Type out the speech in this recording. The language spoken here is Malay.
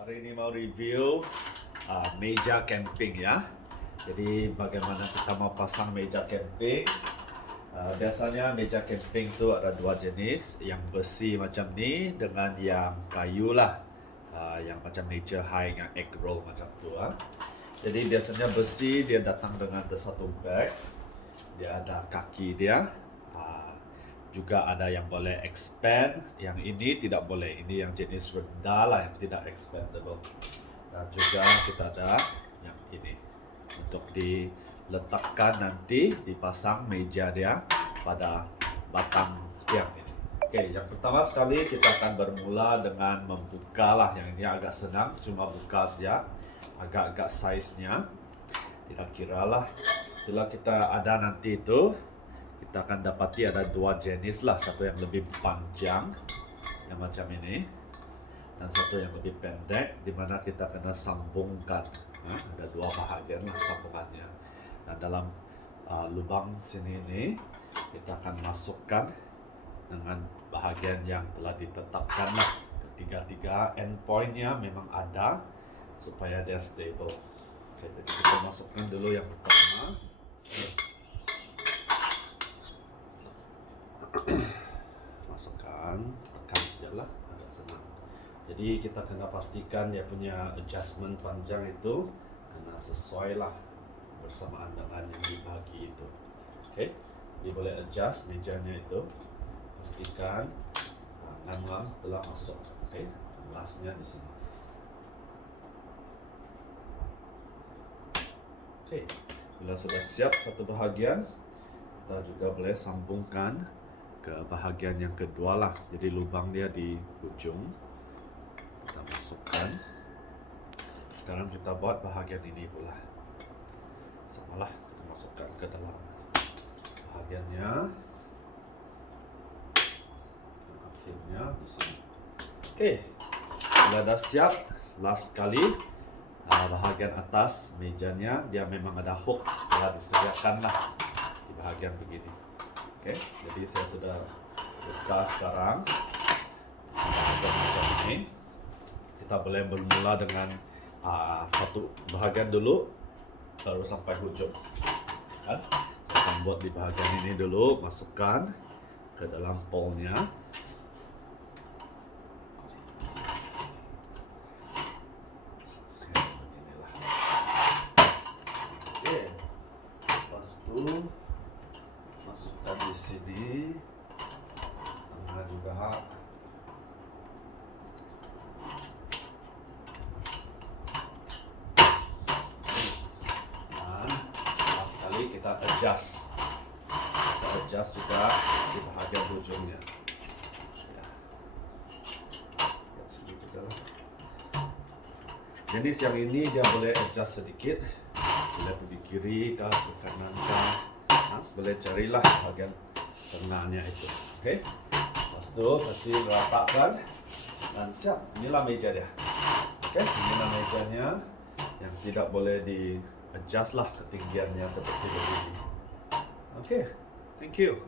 Hari ini mau review meja camping ya. Jadi bagaimana kita mau pasang meja camping. Biasanya meja camping itu ada dua jenis, yang besi macam ni dengan yang kayu lah, yang macam nature high, yang egg roll macam tu. Jadi biasanya besi dia datang dengan satu bag, dia ada kaki dia. Juga ada yang boleh expand, yang ini tidak boleh, ini yang jenis rendah lah, yang tidak expandable. Dan juga kita ada yang ini untuk diletakkan nanti, dipasang meja dia pada batang tiang ini. Oke, yang pertama sekali kita akan bermula dengan membuka lah, yang ini agak senang, cuma buka saja, agak-agak size-nya, tidak kira lah. Setelah kita ada nanti itu, kita akan dapati ada dua jenis lah, satu yang lebih panjang yang macam ini dan satu yang lebih pendek, di mana kita kena sambungkan. Ada dua bahagian lah sambungannya, dan dalam lubang sini ini kita akan masukkan dengan bahagian yang telah ditetapkan lah. Ketiga-tiga endpointnya memang ada supaya dia stable. Oke, jadi kita masukkan dulu yang pertama. Masukkan, tekan sajalah, agak senang. Jadi kita kena pastikan dia punya adjustment panjang itu kena sesuai lah bersamaan dengan yang dibagi itu. Oke, dia boleh adjust mejanya itu, pastikan ngam telah masuk. Oke, gelasnya di sini. Oke, bila sudah siap satu bahagian, kita juga boleh sambungkan ke bahagian yang kedua lah. Jadi lubang dia di ujung, kita masukkan. Sekarang kita buat bahagian ini pula, samalah, kita masukkan ke dalam bahagiannya, dan akhirnya di sini. Oke, bila dah siap, last sekali, bahagian atas mejanya dia memang ada hook, telah disediakan lah di bahagian begini. Oke, jadi saya sudah buka sekarang bahagian ini. Kita boleh bermula dengan satu bahagian dulu, baru sampai hujung. Saya akan buat di bahagian ini dulu, masukkan ke dalam polnya. Oke, lepas itu masukkan di sini, tengah juga. Dan last sekali kita adjust. Kita adjust juga di bahagian ujungnya. Ya. Lihat sini juga lah. Jenis yang ini dia boleh adjust sedikit, boleh pergi kiri ke kanan kah. Boleh carilah bagian tengahnya itu. Oke, lepas itu kasih ratakan dan siap. Inilah meja dia. Oke, inilah mejanya yang tidak boleh di adjust lah ketinggiannya seperti begini. Oke, thank you.